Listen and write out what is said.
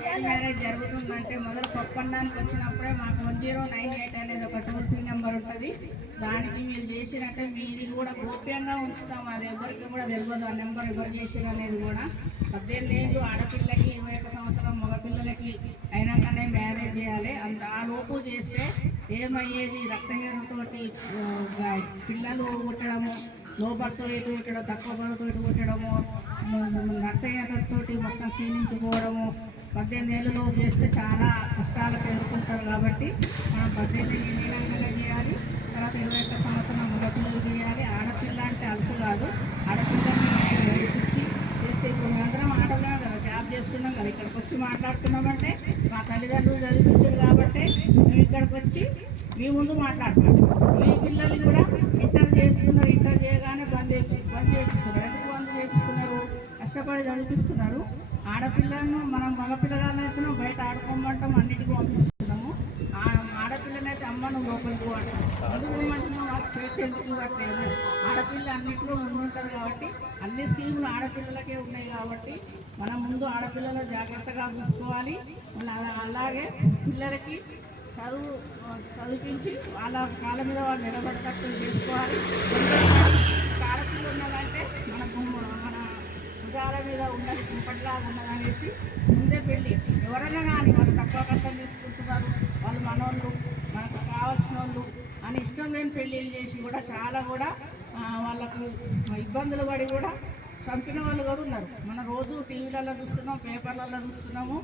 Child marriage జరుగుతుందంటే మొదలు పప్పన్నానికి వచ్చినప్పుడే మాకు 1098 అనేది ఒక టోల్ ఫ్రీ నెంబర్ ఉంటుంది. దానికి మీరు చేసినట్టే మీది కూడా గోప్యంగా ఉంచుతాం. అది ఎవరికి కూడా తెలియదు ఆ నెంబర్ ఎవరు చేసిరు అనేది కూడా. 18 ఏళ్ళు ఆడపిల్లకి 21 సంవత్సరం మగపిల్లలకి అయినాకనే మ్యారేజ్ చేయాలి. ఆ లోపు చేస్తే ఏమయ్యేది, రక్తహీనతోటి పిల్లలు పుట్టడము, లో బర్త్ రేటు పుట్టడం, తక్కువ బర్త్ రేటు పుట్టడము, రక్తహీనతతోటి మొత్తం క్షీణించుకోవడము. 18 ఏళ్ళలో చేస్తే చాలా కష్టాలకు ఎదుర్కొంటారు. కాబట్టి మనం 18 ఏళ్ళ చేయాలి. తర్వాత 21 సంవత్సరం మగపిల్లలు చేయాలి. ఆడపిల్ల అంటే అలసు కాదు. ఆడపిల్లని నేర్పించి చేస్తే ఇప్పుడు మేమందరం ఆడపిల్ల కదా, జాబ్ చేస్తున్నాం కదా, ఇక్కడికి వచ్చి మాట్లాడుతున్నామంటే మా తల్లిదండ్రులు చదివించారు కాబట్టి మేము ఇక్కడికి వచ్చి మీ ముందు మాట్లాడతాం. మీ పిల్లలు కూడా ఇంటర్ చేస్తున్నారు. ఇంటర్ చేయగానే బంద్ చేపిస్తున్నారు. ఎందుకు బంద్ చేపిస్తున్నారు? కష్టపడి చదివిస్తున్నారు. ఆడపిల్లను మనం మగపిల్లలైతే బయట ఆడుకోమంటాం, అన్నిటికీ పంపిస్తున్నాము. ఆడపిల్లనైతే అమ్మను లోపలికి అంటాం. ఎందుకు ఇవ్వమంటున్నాం? వాళ్ళకి స్వేచ్ఛ ఎందుకు ఇవ్వట్లేదు? ఆడపిల్ల అన్నింటిలో ముందుంటారు కాబట్టి అన్ని స్కీములు ఆడపిల్లలకే ఉన్నాయి. కాబట్టి మనం ముందు ఆడపిల్లలు జాగ్రత్తగా చూసుకోవాలి. అలాగే పిల్లలకి చదివించి వాళ్ళ కాళ్ళ మీద వాళ్ళు నిలబడేటట్టు చేసుకోవాలి. ఆడపిల్ల ఉన్నదంటే మన భుజాల మీద ఉన్నది, కుంపటిలాగా ఉన్నదనేసి ముందే పెళ్ళి. ఎవరైనా కానీ వాళ్ళు తక్కువ కట్టం తీసుకుంటున్నారు, వాళ్ళు మనోళ్ళు, మనకు కావాల్సిన వాళ్ళు అని ఇష్టం లేని పెళ్ళిళ్ళు చేసి కూడా చాలా కూడా వాళ్ళకు ఇబ్బందులు పడి కూడా చంపిన వాళ్ళు కూడా ఉన్నారు. మనం రోజు టీవీలలో చూస్తున్నాం, పేపర్లలో చూస్తున్నాము.